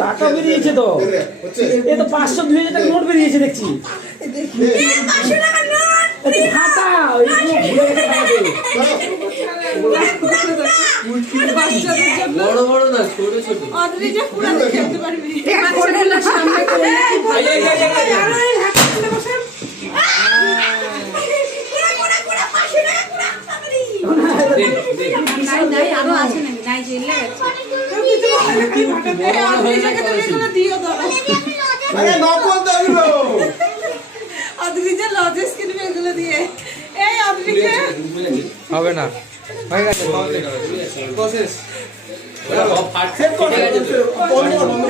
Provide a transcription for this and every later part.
টাকা বেরিয়েছে তো, এ তো 500 2000 টাকা নোট বেরিয়েছে দেখছি। বড় বড় না, ছোট ছোট। হবে না, হয়ে গেছে।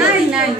নাই নাই